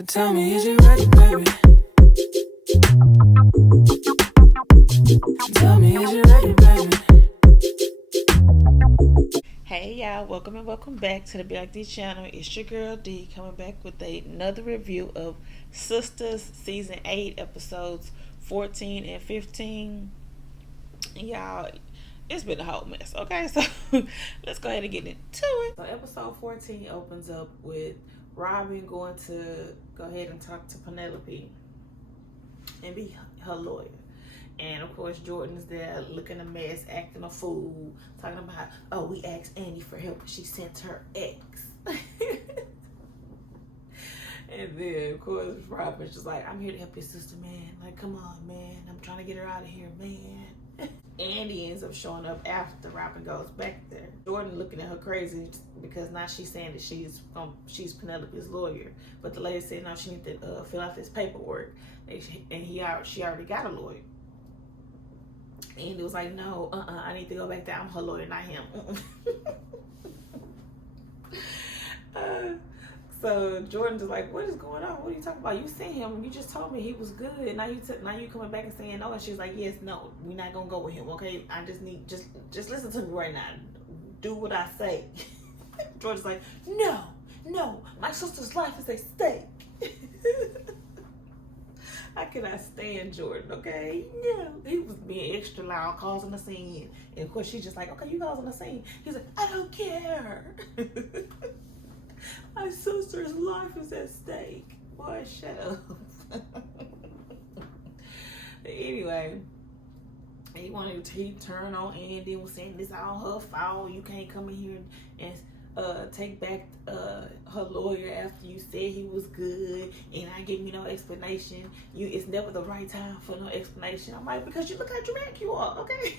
So tell me, is you ready, baby? Tell me, is you ready, baby? Hey y'all, welcome and welcome back to the belikedee channel. It's your girl D coming back with another review of Sistas season 8 episodes 14 and 15. Y'all, it's been a whole mess, okay? So let's go ahead and get into it. So episode 14 opens up with Robin going to go ahead and talk to Penelope and be her lawyer. And of course, Jordan's there looking a mess, acting a fool, talking about, oh, we asked Annie for help, she sent her ex. And then, of course, Robin's just like, I'm here to help your sister, man. Like, come on, man. I'm trying to get her out of here, man. Andy ends up showing up after Robin goes back there. Jordan looking at her crazy because now she's saying that she's Penelope's lawyer. But the lady said, no, she needs to fill out this paperwork. And she already got a lawyer. And it was like, no, I need to go back there. I'm her lawyer, not him. So Jordan's like, what is going on? What are you talking about? You seen him. You just told me he was good. Now you coming back and saying no. And she's like, yes, no, we're not gonna go with him. Okay, I just need just listen to me right now. Do what I say. Jordan's like, no, my sister's life is at stake. I cannot stand Jordan, okay? No. He was being extra loud, causing a scene. And of course, she's just like, okay, you causing a scene. He's like, I don't care. My sister's life is at stake. Boy, shut up. Anyway, he turned on Andy and was saying this all her fault. You can't come in here and take back her lawyer after you said he was good and I give me no explanation. It's never the right time for no explanation. I'm like, because you look how dramatic you are, okay?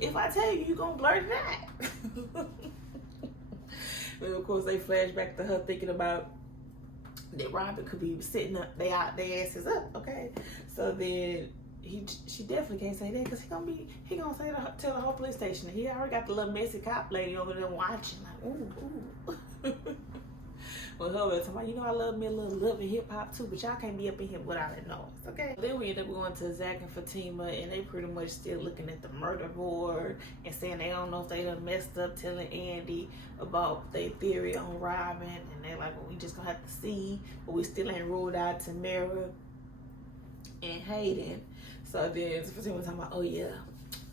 If I tell you, you're gonna blurt it out. And of course they flash back to her thinking about that Robin could be sitting up, they asses up, okay? So then she definitely can't say that because he gonna say tell the whole police station. He already got the little messy cop lady over there watching, like, ooh. Well, her talking about, you know, I love me a little love and hip hop too, but y'all can't be up in here without it noise, okay? Then we end up going to Zack and Fatima, and they pretty much still looking at the murder board and saying they don't know if they done messed up, telling Andy about their theory on Robin, and they're like, well, we just gonna have to see, but we still ain't ruled out Tamara and Hayden. So then Fatima was talking about, oh yeah,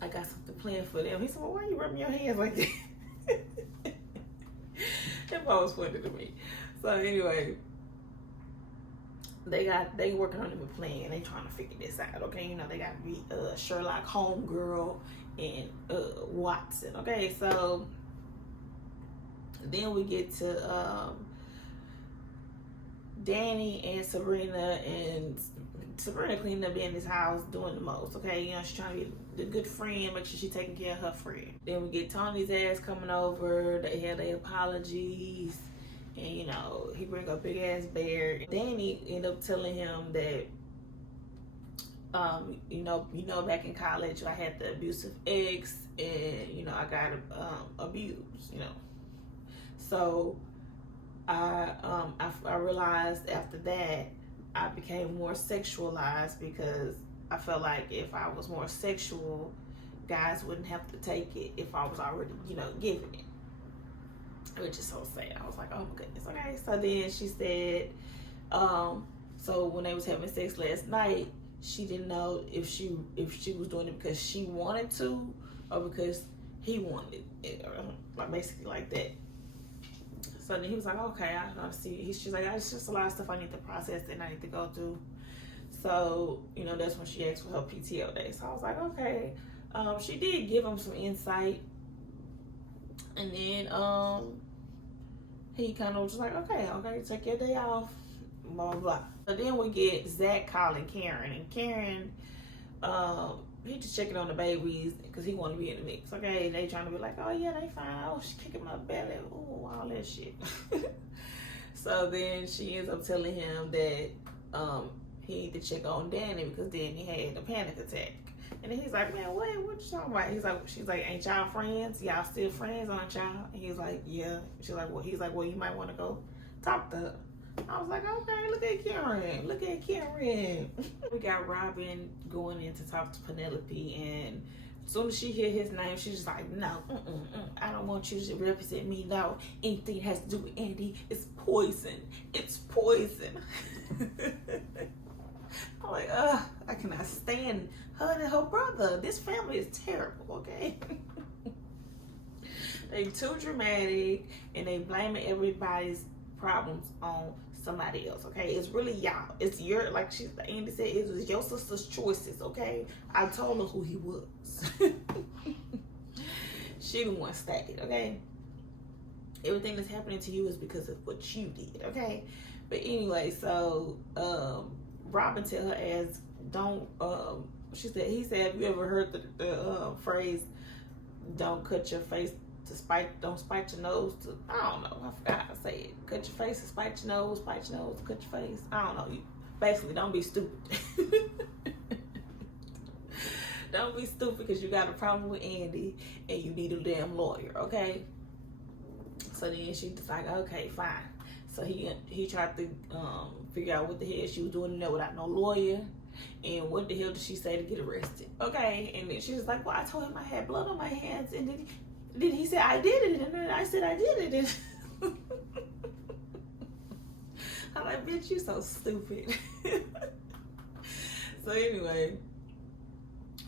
I got something planned for them. He said, well, why are you rubbing your hands like that? That was funny to me. So anyway, they working on them a plan. They trying to figure this out, okay? You know, they got to be Sherlock Homegirl and Watson, okay? So then we get to Danny and Sabrina cleaning up in this house, doing the most, okay? You know, she's trying to be the good friend, make sure she's taking care of her friend. Then we get Tony's ass coming over. They have their apologies. And, you know, he bring a big ass bear. Danny end up telling him that, you know, back in college, I had the abusive ex, and, you know, I got abused, you know. So I realized after that, I became more sexualized because I felt like if I was more sexual, guys wouldn't have to take it if I was already, you know, giving it. Which is so sad. I was like, oh my goodness, okay. So then she said, so when they was having sex last night, she didn't know if she was doing it because she wanted to or because he wanted it, or like basically like that. So then he was like, okay, I see. She's like, it's just a lot of stuff I need to process and I need to go through. So, you know, that's when she asked for her PTO day. So I was like, okay. She did give him some insight. And then he kind of was just like, okay, take your day off, blah, blah, blah. So then we get Zack calling Karen. And Karen, he just checking on the babies because he want to be in the mix, okay? They trying to be like, oh, yeah, they fine. Oh, she's kicking my belly. Oh, all that shit. So then she ends up telling him that he need to check on Danny because Danny had a panic attack. And then he's like, man, what you talking about? She's like, ain't y'all friends? Y'all still friends, aren't y'all? And he's like, yeah. She's like, well, you might want to go talk to her. I was like, okay, look at Karen. Look at Karen. We got Robin going in to talk to Penelope, and as soon as she hear his name, she's just like, no, I don't want you to represent me. No, anything that has to do with Andy is poison. It's poison. I'm like, I cannot stand her and her brother. This family is terrible, okay? They too dramatic, and they blaming everybody's problems on somebody else, okay? It's really y'all. It's your, like Andy said, it was your sister's choices, okay? I told her who he was. She the one stacked, okay? Everything that's happening to you is because of what you did, okay? But anyway, so Robin tell her ass, don't, he said, have you ever heard the phrase, don't cut your face don't spite your nose to, I don't know, I forgot how to say it. Cut your face to spite your nose to cut your face. I don't know. Basically, don't be stupid. Don't be stupid because you got a problem with Andy and you need a damn lawyer, okay? So then she was like, okay, fine. So he tried to figure out what the hell she was doing in there without no lawyer. And what the hell did she say to get arrested? Okay, and then she was like, well, I told him I had blood on my hands, and then he said I did it, and then I said I did it. I'm like, bitch, you so stupid. So anyway,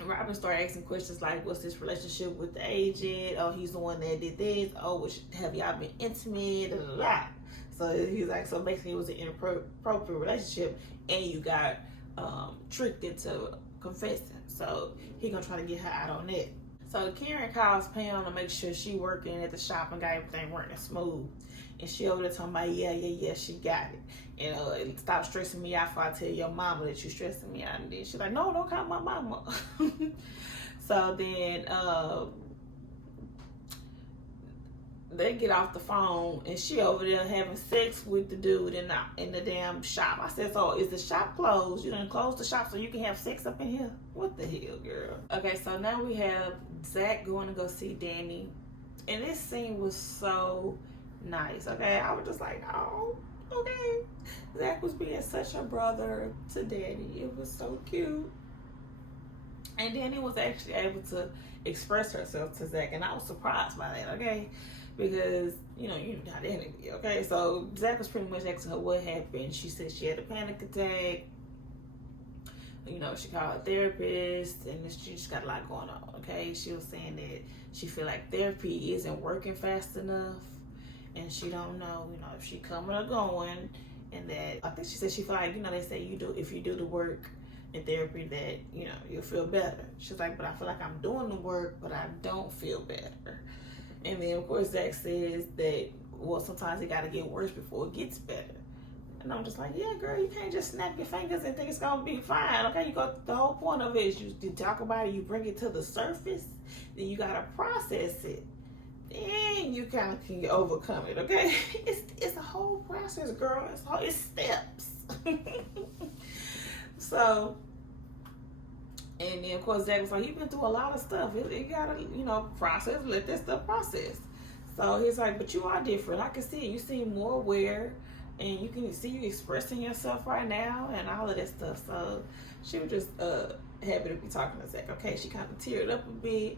Robin started asking questions like, what's this relationship with the agent? Oh, he's the one that did this. Oh, have y'all been intimate? Blah, blah, blah. So he's like, so basically it was an inappropriate relationship, and you got tricked into confessing. So he gonna try to get her out on that. So Karen calls Pam to make sure she working at the shop and got everything working smooth. And she over there talking about, yeah, she got it. And stop stressing me out before I tell your mama that you stressing me out. And then she's like, no, don't call my mama. So then they get off the phone, and she over there having sex with the dude in the damn shop. I said, so is the shop closed? You done close the shop so you can have sex up in here? What the hell, girl? Okay, so now we have Zack going to go see Danny. And this scene was so nice, okay? I was just like, oh, okay. Zack was being such a brother to Danny. It was so cute. And Danny was actually able to express herself to Zack, and I was surprised by that, okay? Because, you know how Danny be, okay? So Zack was pretty much asking her what happened. She said she had a panic attack. You know, she called a therapist, and she just got a lot going on, okay? She was saying that she feel like therapy isn't working fast enough, and she don't know, if she coming or going, and that, I think she said she feel like, they say if you do the work in therapy that, you'll feel better. She's like, but I feel like I'm doing the work, but I don't feel better. And then, of course, Zack says that, well, sometimes it got to get worse before it gets better. And I'm just like, yeah, girl, you can't just snap your fingers and think it's going to be fine, okay? The whole point of it is you talk about it, you bring it to the surface, then you got to process it. Then you kind of can overcome it, okay? It's a whole process, girl. It's steps. So, and then, of course, Zack was like, you've been through a lot of stuff. You got to, process, let that stuff process. So he's like, but you are different. I can see it. You seem more aware, and you can see you expressing yourself right now and all of that stuff. So she was just happy to be talking to Zack. Okay, she kind of teared up a bit.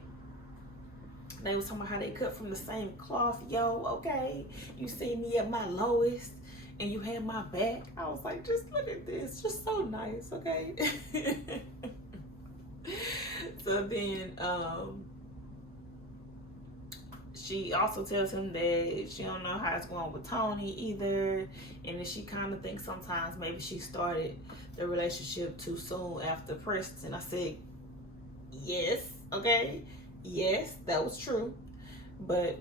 They was talking about how they cut from the same cloth. Yo, okay, you see me at my lowest, and you had my back. I was like, just look at this. Just so nice, okay? So then she also tells him that she don't know how it's going with Tony either, and that she kind of thinks sometimes maybe she started the relationship too soon after Preston. I said, yes, okay, yes, that was true, but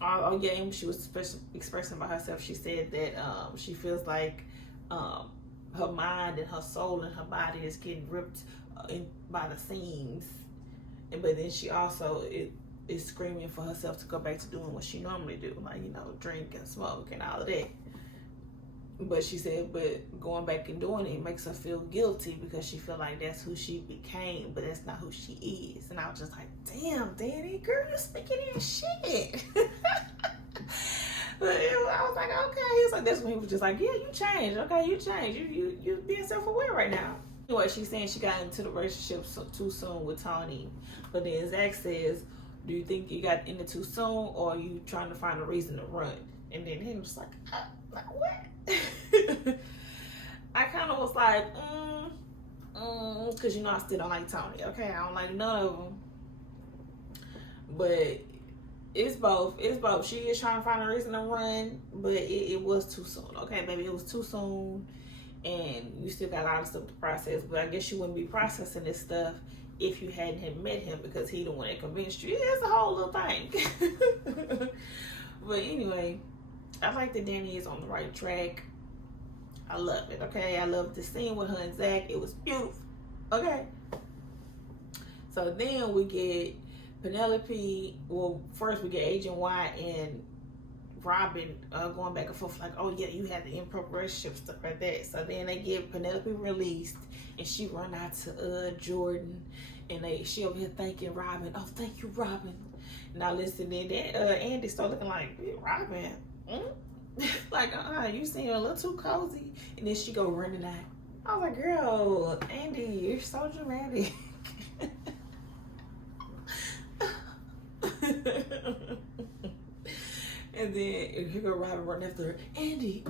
all game she was expressing by herself. She said that she feels like her mind and her soul and her body is getting ripped by the seams, but then she also is screaming for herself to go back to doing what she normally do, like drink and smoke and all of that. But she said, but going back and doing it makes her feel guilty because she feel like that's who she became, but that's not who she is. And I was just like, damn, Danny, girl, you're speaking your shit. But I was like, okay. He was like, that's when he was just like, yeah, you changed. Okay, you changed. You being self-aware right now. Anyway, she's saying she got into the relationship too soon with Tony. But then Zack says, do you think you got into too soon, or are you trying to find a reason to run? And then he was like what? I kind of was like, because I still don't like Tony. Okay, I don't like none of them. But it's both. It's both. She is trying to find a reason to run, but it was too soon. Okay, baby, it was too soon. And you still got a lot of stuff to process, but I guess you wouldn't be processing this stuff if you hadn't had met him, because he the one that convinced you. It's a whole little thing. But anyway, I like that Danny is on the right track. I love it. Okay, I love the scene with her and Zack. It was beautiful. Okay. So then we get Penelope. Well, first we get Agent Y and Robin going back and forth like, oh yeah, you had the improper relationship, stuff like that. So then they get Penelope released, and she run out to Jordan, and she over here thanking Robin. Oh, thank you, Robin. Now listen, then Andy start looking like, Robin, like you seem a little too cozy, and then she go running out. I was like, girl, Andy, you're so dramatic. And then here go Robin running after her. Andy.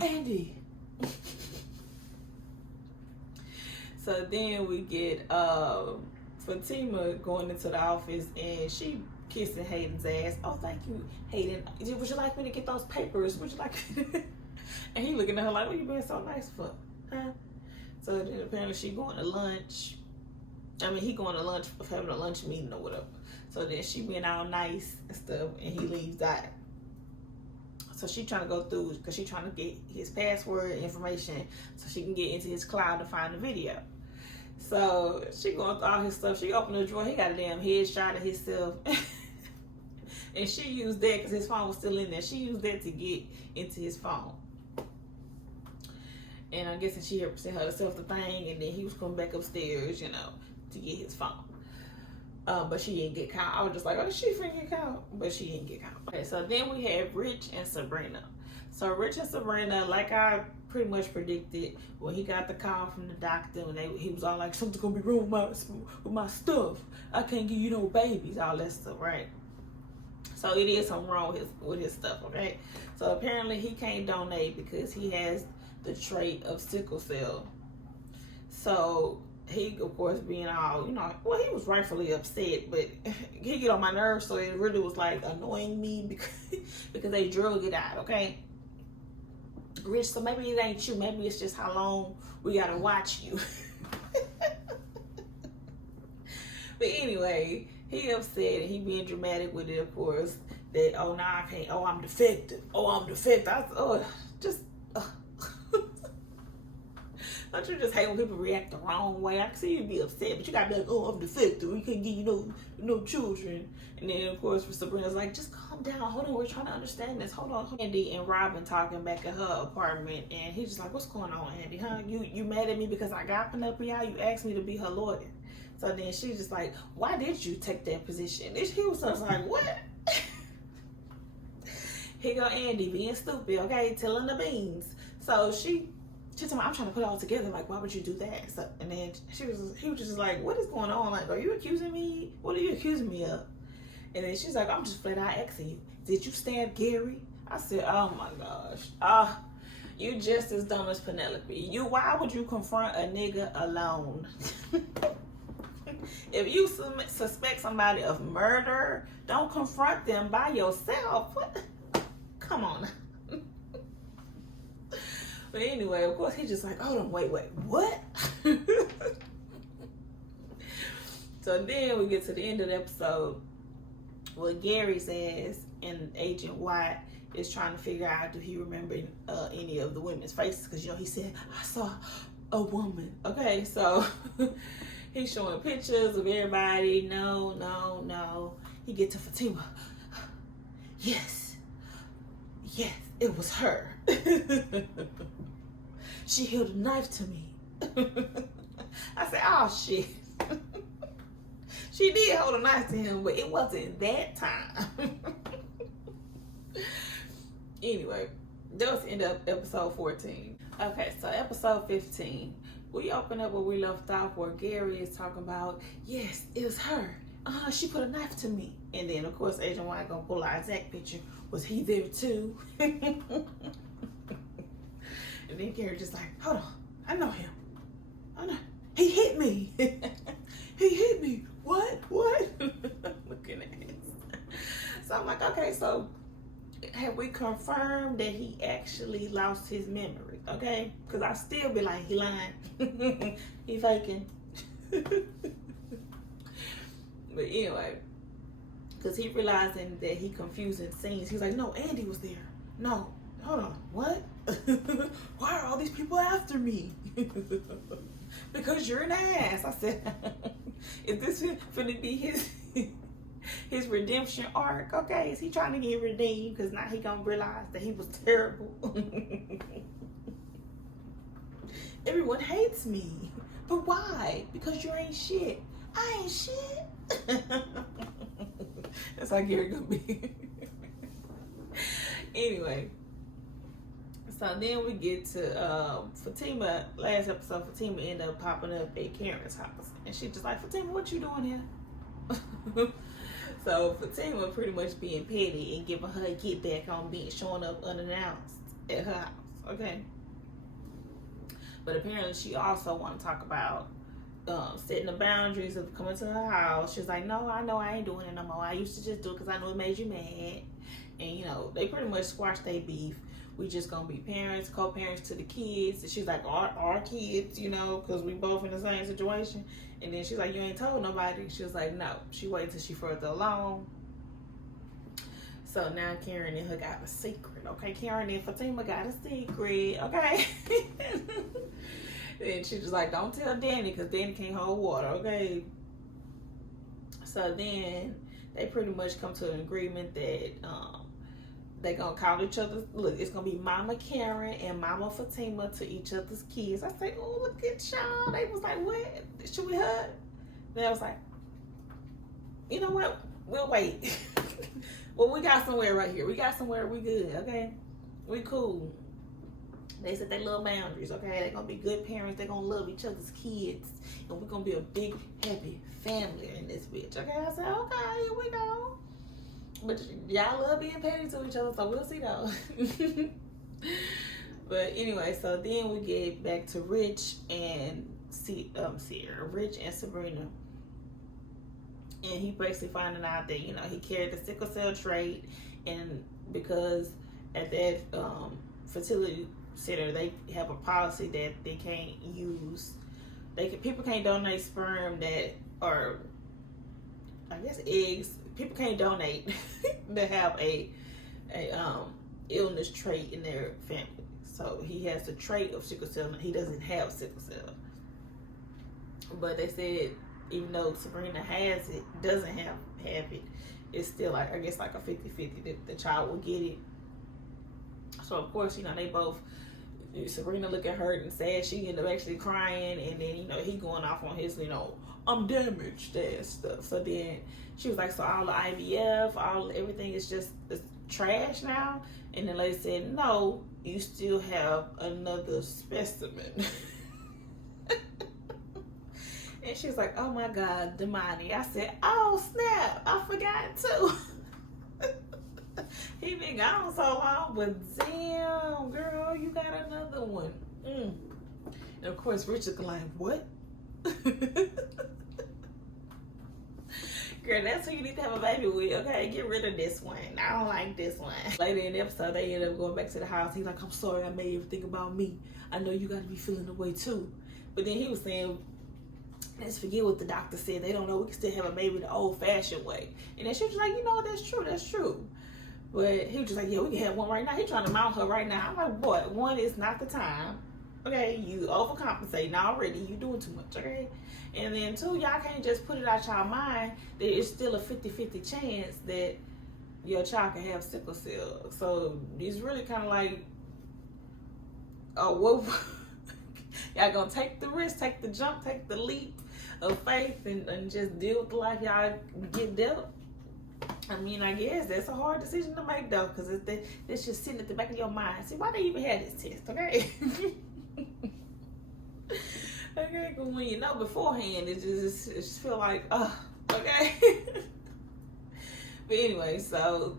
So then we get Fatima going into the office, and she kissing Hayden's ass. Oh, thank you, Hayden. Would you like me to get those papers? Would you like And he looking at her like, what you being so nice for? Huh? So then apparently she going to lunch. I mean, he going to lunch, having a lunch meeting or whatever. So then she being all nice and stuff, and he leaves out. So she trying to go through, because she trying to get his password information so she can get into his cloud to find the video. So she going through all his stuff. She opened the drawer. He got a damn headshot of himself. And she used that because his phone was still in there. She used that to get into his phone. And I guess she sent herself the thing, and then he was coming back upstairs, to get his phone. But she didn't get caught. I was just like, oh, she finna get caught. But she didn't get caught. Okay, so then we have Rich and Sabrina. So Rich and Sabrina, like I pretty much predicted, when he got the call from the doctor, and he was all like, something's gonna be wrong with my stuff. I can't give you no babies, all that stuff, right? So it is something wrong with his stuff, okay? So apparently he can't donate because he has the trait of sickle cell. So he, of course, being all, well, he was rightfully upset, but he get on my nerves, so it really was like annoying me because they drug it out, okay? Rich, so maybe it ain't you, maybe it's just how long we gotta watch you. But anyway, he upset, and he being dramatic with it, of course, that, oh, nah, I can't, oh, I'm defective. Don't you just hate when people react the wrong way? I can see you be upset, but you gotta be like, oh, I'm defective. We can't give you no children. And then, of course, for Sabrina's like, just calm down. Hold on, we're trying to understand this. Hold on. Andy and Robin talking back at her apartment, and he's just like, what's going on, Andy? Huh? You mad at me because I got Penelope out? You asked me to be her lawyer. So then she's just like, why did you take that position? And he was just like, what? Here go Andy being stupid, okay? Telling the beans. So she told me, I'm trying to put it all together. Like, why would you do that? So, and then he was just like, what is going on? Like, are you accusing me? What are you accusing me of? And then she's like, I'm just flat out asking you, did you stab Gary? I said, oh my gosh. You just as dumb as Penelope. Why would you confront a nigga alone? If you suspect somebody of murder, don't confront them by yourself. What? Come on. But anyway, of course, he's just like, hold on, wait, what? So then we get to the end of the episode where Gary says, and Agent White is trying to figure out, do he remember any of the women's faces? Because, he said, I saw a woman. Okay, so he's showing pictures of everybody. No. He gets to Fatima. Yes, it was her. She held a knife to me. I said, oh shit. She did hold a knife to him, but it wasn't that time. Anyway, that was the end of episode 14. Okay, so episode 15. We open up where we left off, where Gary is talking about, yes, it was her. She put a knife to me. And then, of course, Agent White gonna pull out Zack picture. Was he there too? And then Gary just like, hold on, I know him. I know. He hit me. He hit me. What? Looking at it. So I'm like, okay, so have we confirmed that he actually lost his memory? Okay? Because I still be like, he lying. He faking. But anyway, because he realizing that he confusing scenes. He's like, no, Andy was there. No, hold on, what? Why are all these people after me? Because you're an ass. I said, is this finna be his redemption arc? Okay, is he trying to get redeemed? Because now he gonna realize that he was terrible. Everyone hates me. But why? Because you ain't shit. I ain't shit. That's how Gary gonna be. Anyway, so then we get to Fatima. Last episode, Fatima ended up popping up at Karen's house, and she just like, Fatima, what you doing here? So Fatima pretty much being petty and giving her a get back on being showing up unannounced at her house. Okay, but apparently she also want to talk about setting the boundaries of coming to her house. She's like, no, I know I ain't doing it no more. I used to just do it because I knew it made you mad. And, you know, they pretty much squashed their beef. We just going to be parents, co-parents to the kids. And she's like, our kids, you know, because we both in the same situation. And then she's like, you ain't told nobody. She was like, no. She waited till she further along. So now Karen and her got a secret, okay? Karen and Fatima got a secret, okay? And she was like, don't tell Danny, because Danny can't hold water, okay? So then they pretty much come to an agreement that they gonna call each other. Look, it's gonna be Mama Karen and Mama Fatima to each other's kids. I say, oh, look at y'all. They was like, what? Should we hug? Then I was like, you know what? We'll wait. Well, we got somewhere right here. We got somewhere. We good, okay? We cool. They said they love boundaries, okay? They're gonna be good parents. They're gonna love each other's kids. And we're gonna be a big, happy family in this bitch, okay? I said, okay, here we go. But y'all love being petty to each other, so we'll see though. But anyway, so then we get back to Rich and Rich and Sabrina. And he basically finding out that, you know, he carried the sickle cell trait, and because at that fertility center they have a policy that they can't use, people can't donate sperm that, or I guess eggs, people can't donate that have a illness trait in their family. So he has the trait of sickle cell and he doesn't have sickle cell. But they said even though Sabrina has it, doesn't have it, it's still like, I guess like a 50-50 that the child will get it. So of course, you know, they both, Sabrina looking hurt and sad, she ended up actually crying, and then, you know, he going off on his, you know, I'm damaged and stuff. So then she was like, so all the IVF, everything is just, it's trash now? And the lady said, no, you still have another specimen. And she's like, oh my God, Damani. I said, oh snap, I forgot too. He been gone so long, but damn, girl, you got another one. And of course, Richard like, what? Girl, that's who you need to have a baby with, okay? Get rid of this one. I don't like this one. Later in the episode, they end up going back to the house. He's like, I'm sorry I made everything about me. I know you got to be feeling the way too. But then he was saying, let's forget what the doctor said. They don't know. We can still have a baby the old-fashioned way. And then she was like, you know, that's true. But he was just like, yeah, we can have one right now. He's trying to mount her right now. I'm like, boy, one is not the time. Okay, you overcompensating already. You doing too much, okay? And then two, y'all can't just put it out y'all mind that it's still a 50-50 chance that your child can have sickle cell. So it's really kind of like, oh, what? Y'all gonna take the risk, take the jump, take the leap of faith and just deal with the life y'all get dealt? I mean, I guess that's a hard decision to make though, because it's just sitting at the back of your mind. See, why they even have this test, okay? Okay, because when you know beforehand, it just feel like, okay. But anyway, so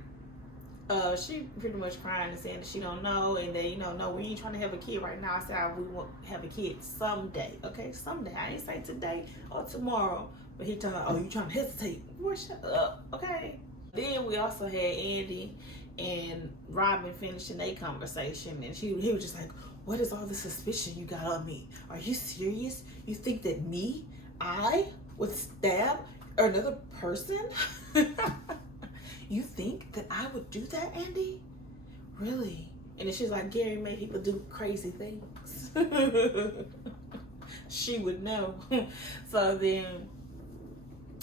she pretty much crying and saying that she don't know, and that, you know, no, we ain't trying to have a kid right now. I said we want to have a kid someday, okay? Someday. I ain't say today or tomorrow. But he talking, oh, you trying to hesitate. Boy, shut up, okay? Then we also had Andy and Robin finishing their conversation, and he was just like, what is all the suspicion you got on me? Are you serious? You think that I would stab another person? You think that I would do that, Andy? Really? And then she's like, Gary made people do crazy things. She would know. So then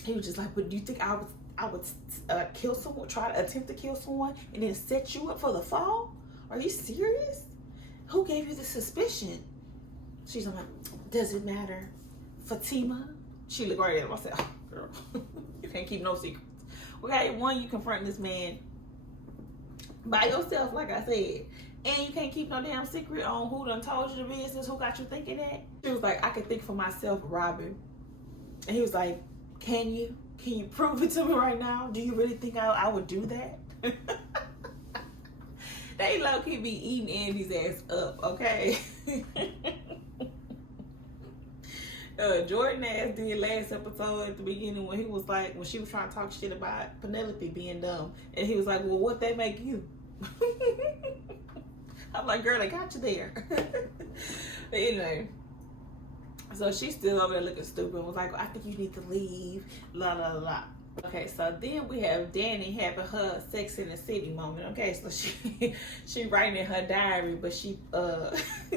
he was just like, but do you think I would kill someone, try to attempt to kill someone, and then set you up for the fall? Are you serious? Who gave you the suspicion? She's like, does it matter? Fatima? She looked right at him. I said, oh, girl, you can't keep no secrets. Okay, one, you confront this man by yourself, like I said, and you can't keep no damn secret on who done told you the business, who got you thinking that. She was like, I can think for myself, Robin. And he was like, can you? Can you prove it to me right now? Do you really think I would do that? They low-key be eating Andy's ass up, okay? Jordan ass did last episode at the beginning when he was like, when she was trying to talk shit about Penelope being dumb, and he was like, well, what that make you? I'm like, girl, they got you there. But anyway, so she's still over there looking stupid and was like, well, I think you need to leave, la la la. Okay, so then we have Danny having her Sex in the City moment. Okay, so she writing in her diary, but she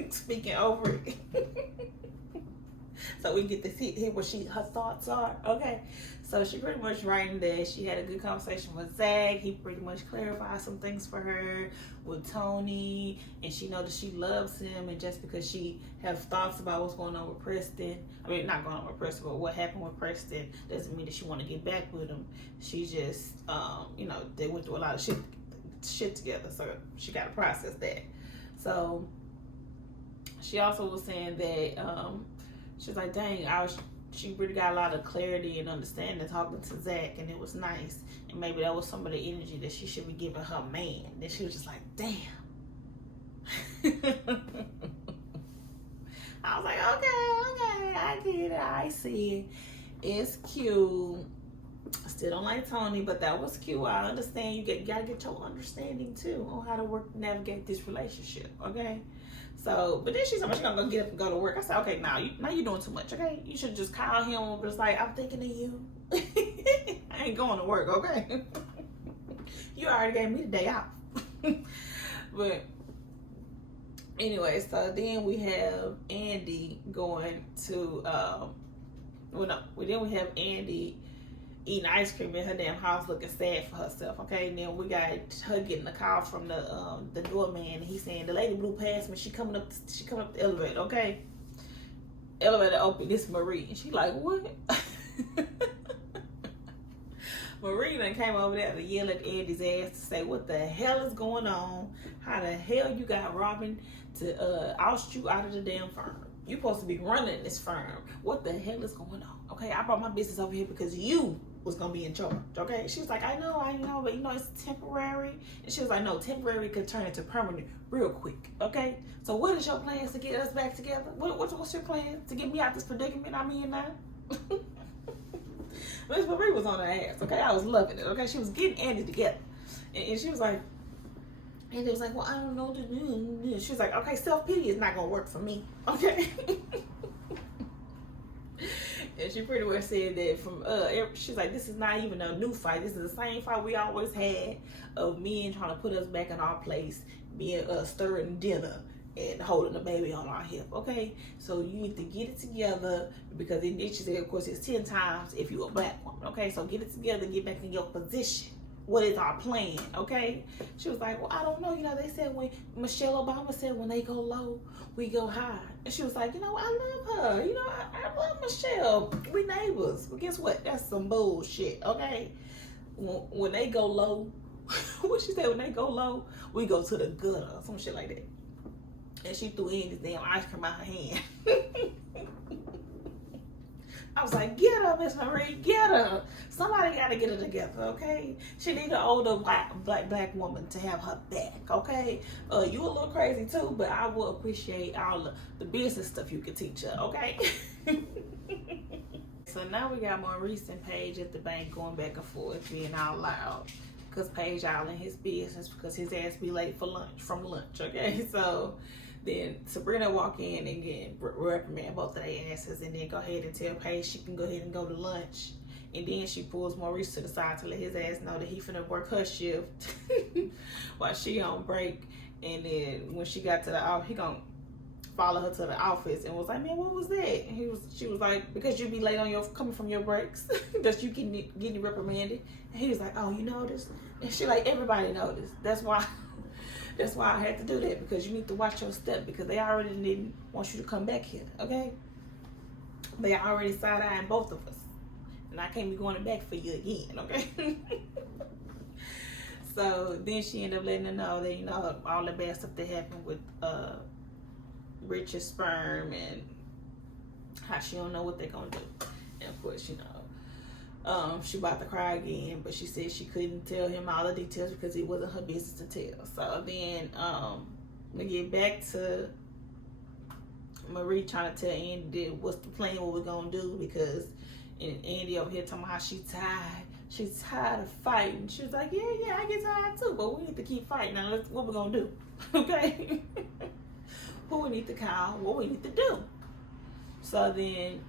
speaking over it. So we get to hear what her thoughts are. Okay, so she pretty much writing that she had a good conversation with Zack. He pretty much clarified some things for her with Tony, and she know that she loves him, and just because she has thoughts about what's going on with Preston, I mean not going on with Preston, but what happened with Preston, doesn't mean that she want to get back with him. She just you know, they went through a lot of shit together, so she got to process that. So she also was saying that she was like, dang, she really got a lot of clarity and understanding talking to Zack, and it was nice. And maybe that was some of the energy that she should be giving her man. Then she was just like, damn. I was like, okay, I get it, I see it. It's cute. I still don't like Tony, but that was cute. I understand you gotta get your understanding too on how to navigate this relationship, okay? So, but then she's like, she's gonna go get up and go to work. I said, okay, now you're doing too much, okay? You should just call him, but it's like, I'm thinking of you. I ain't going to work, okay? You already gave me the day off. But anyway, so then we have Andy going to, then we have Andy eating ice cream in her damn house, looking sad for herself, okay? And then we got her getting a call from the doorman, and he's saying the lady blew past me. She coming up the elevator, okay? Elevator open. This Marie, and she like, what? Marie then came over there to yell at Andy's ass to say, what the hell is going on? How the hell you got Robin to oust you out of the damn firm? You supposed to be running this firm. What the hell is going on? Okay, I brought my business over here because you was gonna be in charge, okay? She was like, I know, but you know, it's temporary. And she was like, no, temporary could turn into permanent real quick, okay? So what is your plans to get us back together? What's your plan to get me out this predicament I'm in now? Miss Marie was on her ass, okay? I was loving it, okay? She was getting Andy together. And she was like, and it was like, well, I don't know what to do. She was like, okay, self-pity is not gonna work for me, okay? And she pretty much said that from she's like, this is not even a new fight. This is the same fight we always had of men trying to put us back in our place, being stirring dinner and holding the baby on our hip, okay? So you need to get it together, because she said, of course, it's 10 times if you're a black woman, okay? So get it together, get back in your position. What is our plan, okay? She was like, well, I don't know. You know, they said when Michelle Obama said when they go low, we go high. And she was like, you know, I love her. You know, I love Michelle. We neighbors. But guess what? That's some bullshit, okay? when they go low, what she said, when they go low, we go to the gutter or some shit like that. And she threw in this damn ice cream out her hand. I was like, get her, Miss Marie, get her. Somebody got to get her together, okay? She need an older black woman to have her back, okay? You a little crazy too, but I will appreciate all the business stuff you can teach her, okay? So now we got Maurice and Paige at the bank going back and forth, being out loud. Because Paige all in his business because his ass be late for lunch, okay? So then Sabrina walk in and again reprimand both of their asses and then go ahead and tell Paige she can go ahead and go to lunch. And then she pulls Maurice to the side to let his ass know that he finna work her shift while she on break. And then when she got to the office, he gonna follow her to the office and was like, man, what was that? She was like, because you be late on your coming from your breaks, that you getting reprimanded. And he was like, oh, you noticed? And she like, everybody noticed. That's why I had to do that, because you need to watch your step, because they already didn't want you to come back here, okay? They already side-eyeing both of us. And I can't be going back for you again, okay? So then she ended up letting her know that, you know, all the bad stuff that happened with Richard's sperm and how she don't know what they're gonna do. And of course, you know, she about to cry again, but she said she couldn't tell him all the details because it wasn't her business to tell. So then we get back to Marie trying to tell Andy what's the plan, what we're gonna do, because Andy over here talking about how she's tired. She's tired of fighting. She was like, yeah, I get tired too, but we need to keep fighting. Now, what we're gonna do, okay? Who we need to call, what we need to do. So then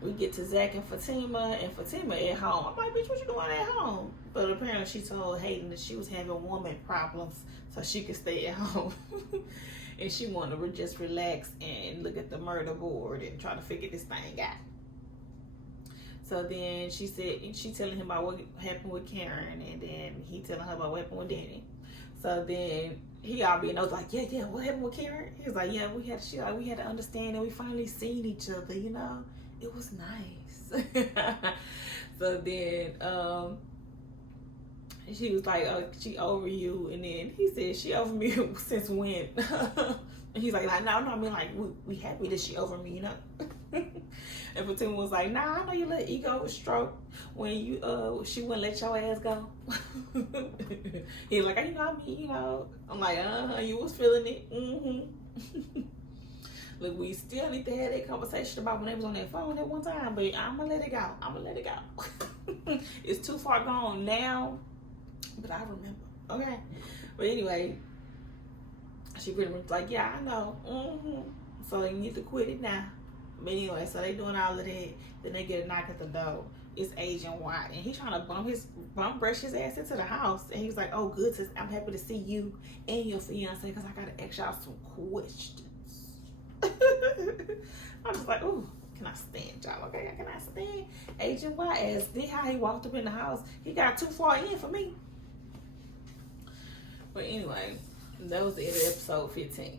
we get to Zack and Fatima at home. I'm like, bitch, what you doing at home? But apparently she told Hayden that she was having woman problems so she could stay at home. And she wanted to just relax and look at the murder board and try to figure this thing out. So then she telling him about what happened with Karen, and then he telling her about what happened with Danny. So then he all being like, yeah, what happened with Karen? He was like, yeah, we had to understand that we finally seen each other, you know? It was nice. So then she was like, oh, she over you. And then he said, she over me since when? And he's like, no, I mean, like, we happy that she over me, you know? And Fatima was like, nah, I know your little ego was stroked when you she wouldn't let your ass go. He's like, you know, I mean, you know. I'm like, you was feeling it. Mm-hmm. Look, we still need to have that conversation about when they was on that phone at one time, but I'm gonna let it go. It's too far gone now, but I remember. Okay. But anyway, she pretty much like, yeah, I know. Mm-hmm. So you need to quit it now. But anyway, so they doing all of that. Then they get a knock at the door. It's Agent White, and he's trying to brush his ass into the house. And he's like, "Oh, good, sis, I'm happy to see you and your fiance, because I gotta ask y'all some questions." I'm just like, "Ooh, can I stand y'all? Okay, can I stand Agent White?" As did how he walked up in the house. He got too far in for me. But anyway, that was the end of episode 15.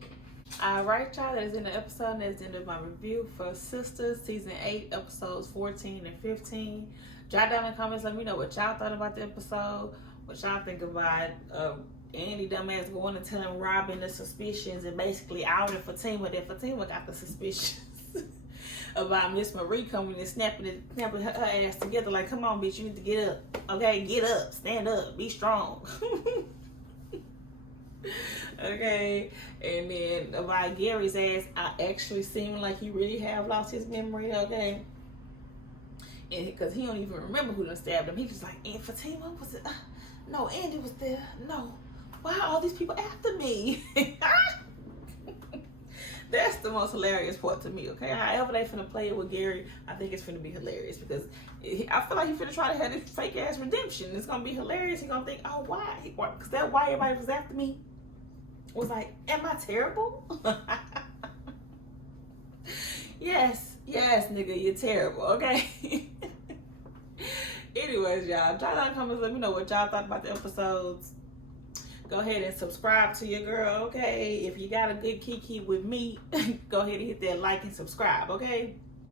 Alright, y'all, that is in the episode, and that's the end of my review for Sistas season 8 episodes 14 and 15. Drop down in the comments, let me know what y'all thought about the episode, what y'all think about Andy dumbass going and telling Robin the suspicions and basically outing Fatima that Fatima got the suspicions about Miss Marie coming and snapping her ass together like, come on, bitch, you need to get up. Okay, get up, stand up, be strong. Okay, and then about Gary's ass, I actually seem like he really have lost his memory, okay? And because he don't even remember who done stabbed him. He was like, and Fatima, was it? No, Andy was there. No, why are all these people after me? That's the most hilarious part to me, okay? However they finna play it with Gary, I think it's finna be hilarious, because I feel like he finna try to have this fake ass redemption. It's gonna be hilarious. He gonna think, oh, why? Because that why everybody was after me was like, am I terrible? Yes, nigga, you're terrible, okay? Anyways, y'all, drop down in the comments, let me know what y'all thought about the episodes. Go ahead and subscribe to your girl, okay? If you got a good kiki with me, go ahead and hit that like and subscribe, okay?